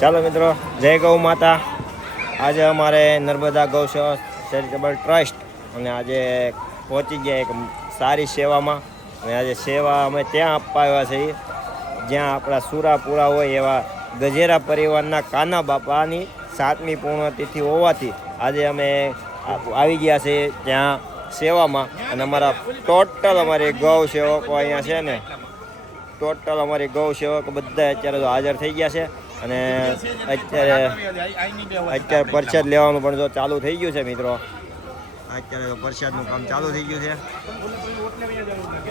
ચાલો મિત્રો, જય ગૌ માતા। આજે અમારે નર્મદા ગૌ સેવા ચેરિટેબલ ટ્રસ્ટ અને આજે પહોંચી ગયા એક સારી સેવામાં। અને આજે સેવા અમે ત્યાં આપવા આવ્યા છીએ જ્યાં આપણા સુરાપુરા હોય એવા ગજેરા પરિવારના કાના બાપાની 7મી પૂર્ણતિથિ હોવાથી આજે અમે આવી ગયા છીએ ત્યાં સેવામાં। અને અમારા ટોટલ અમારી ગૌ સેવકો અહીંયા છે ને, ટોટલ અમારી ગૌ સેવકો બધા અત્યારે તો હાજર થઈ ગયા છે। અને અત્યારે પ્રસાદ લેવાનું પણ જો ચાલુ થઈ ગયું છે મિત્રો। અત્યારે તો પ્રસાદનું કામ ચાલુ થઈ ગયું છે।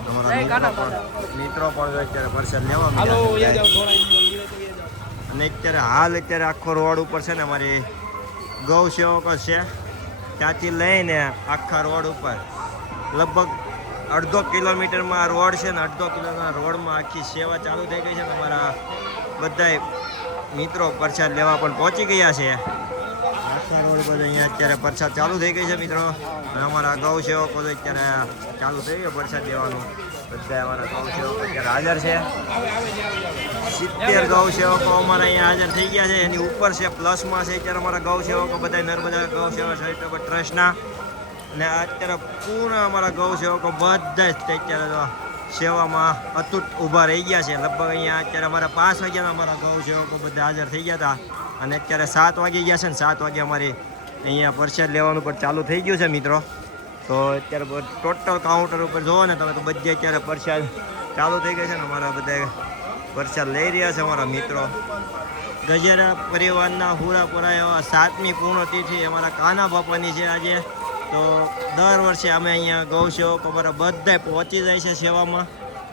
અમારા મિત્રો પણ અત્યારે પ્રસાદ લેવાનું અને અત્યારે આખો રોડ ઉપર છે ને અમારી ગૌ સેવકો છે, ત્યાંથી લઈને આખા રોડ ઉપર લગભગ 1.5 કિલોમીટરમાં રોડ છે ને, 1.5 કિલોમીટર રોડમાં આખી સેવા ચાલુ થઈ ગઈ છે। અમારા બધા મિત્રો પ્રસાદ લેવા પણ પહોંચી ગયા છે આખા રોડ પર। અહીંયા અત્યારે પ્રસાદ ચાલુ થઈ ગઈ છે મિત્રો। અને અમારા ગૌ સેવકો તો અત્યારે ચાલુ થઈ ગયો પ્રસાદ લેવાનું। બધા અમારા ગૌ સેવકો અત્યારે હાજર છે। 70 ગૌ સેવકો અમારા અહીંયા હાજર થઈ ગયા છે। એની ઉપર છે, પ્લસમાં છે અત્યારે અમારા ગૌ સેવકો બધા નર્મદા ગૌ સેવા ચેરિટેબલ ટ્રસ્ટના। અને અત્યારે પૂર્ણ અમારા ગૌ સેવકો બધા જ અત્યારે તો સેવામાં અતૂટ ઊભા રહી ગયા છે। લગભગ અહીંયા અત્યારે અમારા 5 વાગ્યાના અમારા ગૌ સેવકો બધા હાજર થઈ ગયા હતા અને અત્યારે 7 વાગી ગયા છે ને 7 વાગે અમારી અહીંયા પ્રસાદ લેવાનું પણ ચાલુ થઈ ગયું છે મિત્રો। તો અત્યારે ટોટલ કાઉન્ટર ઉપર જોવો ને તમે તો બધે અત્યારે પ્રસાદ ચાલુ થઈ ગઈ છે ને અમારા બધા પ્રસાદ લઈ રહ્યા છે અમારા મિત્રો। ગજેરા પરિવારના હુરાપુરા એવા 7મી પૂર્ણતિથિ અમારા કાના બાપાની છે આજે। તો દર વર્ષે અમે અહીંયા ગૌ સેવકો અમારા બધા પહોંચી જાય છે સેવામાં।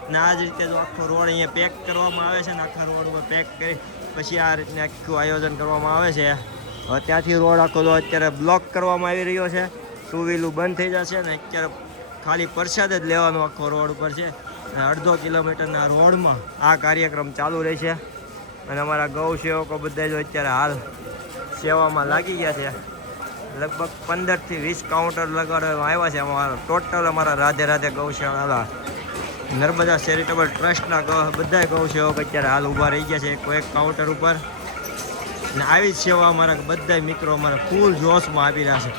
અને આ જ રીતે જો આખો રોડ અહીંયા પેક કરવામાં આવે છે ને, આખા રોડ ઉપર પેક કરી પછી આ રીતને આખું આયોજન કરવામાં આવે છે। હવે ત્યાંથી રોડ આખો તો અત્યારે બ્લોક કરવામાં આવી રહ્યો છે, 2 વ્હીલું બંધ થઈ જશે ને અત્યારે ખાલી પ્રસાદ જ લેવાનો આખો રોડ ઉપર છે। અને 1.5 કિલોમીટરના રોડમાં આ કાર્યક્રમ ચાલુ રહેશે। અને અમારા ગૌ સેવકો બધા જો અત્યારે હાલ સેવામાં લાગી ગયા છે। લગભગ 15 થી 20 કાઉન્ટર લગાડવામાં આવ્યા છે અમારા ટોટલ અમારા રાધે રાધે ગૌ સેવા નર્મદા ચેરિટેબલ ટ્રસ્ટના બધા ગૌ સેવકો અત્યારે હાલ ઊભા રહી ગયા છે એક કાઉન્ટર ઉપર। અને આવી જ સેવા અમારા બધા મિત્રો અમારા ફૂલ જોશમાં આપી રહ્યા છે।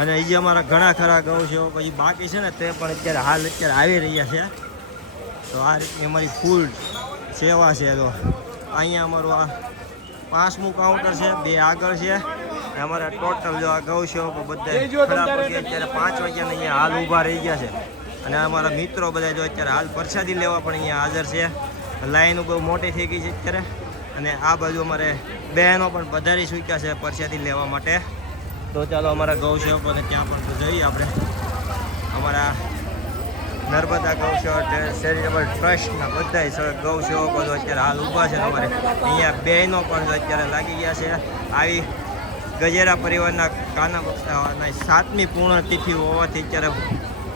અને એ જે અમારા ઘણા ખરા ગૌ સેવકો એ બાકી છે ને તે પણ અત્યારે આવી રહ્યા છે। તો આ રીતની અમારી ફૂલ સેવા છે। તો અહીંયા અમારું આ 5મું કાઉન્ટર છે, 2 આગળ છે। અમારા ટોટલ જો આ ગૌ સેવકો બધા અત્યારે 5 વાગ્યાના અહીંયા હાલ ઊભા રહી ગયા છે। અને અમારા મિત્રો બધા જો અત્યારે હાલ પ્રસાદી લેવા પણ અહીંયા હાજર છે। લાઈનો બહુ મોટી થઈ ગઈ છે અત્યારે। અને આ બાજુ અમારે બહેનો પણ પધારી ચૂક્યા છે પ્રસાદી લેવા માટે। તો ચાલો અમારા ગૌ સેવકોને ત્યાં પણ જઈએ આપણે। અમારા નર્મદા ગૌ સેવા ચેરિટેબલ ટ્રસ્ટના બધા ગૌ સેવકો અત્યારે હાલ ઊભા છે। અમારે અહીંયા બહેનો પણ અત્યારે લાગી ગયા છે। આવી ગજેરા પરિવારના કાના બાપાની 7મી પૂર્ણતિથિ હોવાથી અત્યારે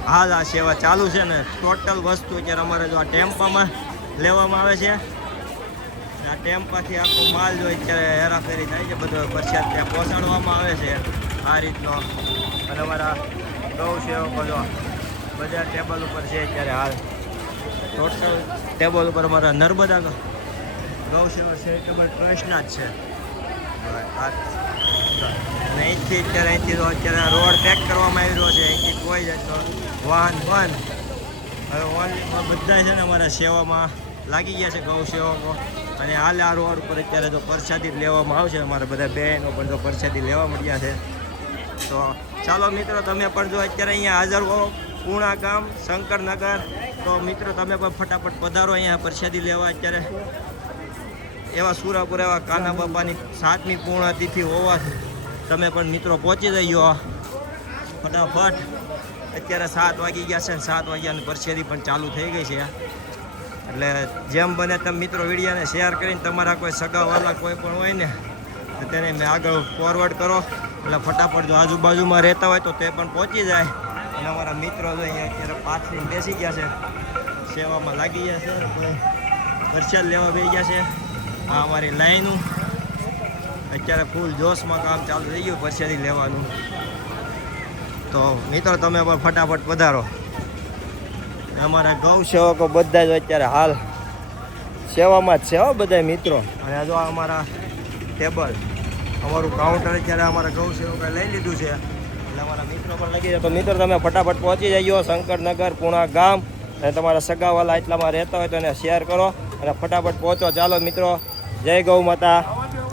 હાલ આ સેવા ચાલુ છે ને। ટોટલ વસ્તુ અત્યારે અમારે જો આ ટેમ્પામાં લેવામાં આવે છે। આ ટેમ્પાથી આખો માલ જો અત્યારે હેરાફેરી થાય છે, બધો પ્રસાદ ત્યાં પહોંચાડવામાં આવે છે આ રીતનો। અને અમારા ગૌ સેવકો જો બધા ટેબલ ઉપર છે અત્યારે હાલ ટોટલ ટેબલ ઉપર અમારા નર્મદા ગૌ સેવા ચેરિટેબલ ટ્રસ્ટના જ છે। અહીંથી અત્યારે રોડ પેક કરવામાં આવી રહ્યો છે। અહીંથી કોઈ જ વાહન બંધ। હવે ઓનલી બધા છે ને અમારા સેવામાં લાગી ગયા છે ગૌ સેવકો। અને હાલ આ રોડ ઉપર અત્યારે તો પ્રસાદી લેવામાં આવશે। અમારા બધા બહેનો પણ તો પ્રસાદી લેવા મળ્યા છે। તો ચાલો મિત્રો, તમે પણ જો અત્યારે અહીંયા હાજર હો પૂણા ગામ શંકરનગર, તો મિત્રો તમે પણ ફટાફટ પધારો અહીંયા પ્રસાદી લેવા। અત્યારે એવા સુરાપુરા એવા કાના બાપાની 7મી પૂર્ણતિથિ હોવાથી તમે પણ મિત્રો પહોંચી જઈજો ફટાફટ। અત્યારે 7 વાગી ગયા છે, 7 વાગ્યાની પ્રસાદી પણ ચાલુ થઈ ગઈ છે। એટલે જેમ બને તમે મિત્રો વિડીયોને શેર કરીને તમારા કોઈ સગાવાલા કોઈ પણ હોય ને તો તેને મેં આગળ ફોરવર્ડ કરો, એટલે ફટાફટ જો આજુબાજુમાં રહેતા હોય તો તે પણ પહોંચી જાય। અને અમારા મિત્રો જો અહીંયા અત્યારે પાછળ બેસી ગયા છે, સેવામાં લાગી ગયા છે, પ્રસાદ લેવા બેસી ગયા છે। આ અમારી લાઈનું અત્યારે ફૂલ જોશમાં કામ ચાલુ થઈ ગયું પ્રસાદી લેવાનું। તો મિત્રો તમે પણ ફટાફટ પધારો। અમારા ગૌ સેવકો બધા જ અત્યારે હાલ સેવામાં જ છે હો બધા મિત્રો। અને જો અમારા ટેબલ, અમારું કાઉન્ટર અત્યારે અમારા ગૌ સેવકોએ લઈ લીધું છે એટલે અમારા મિત્રો પણ લગી જાય. તો મિત્રો તમે ફટાફટ પહોંચી જજો શંકરનગર પૂણા ગામ, અને તમારા સગાવાલા એટલામાં રહેતા હોય તો એને શેર કરો અને ફટાફટ પહોંચો. ચાલો મિત્રો, જય ગૌ માતા.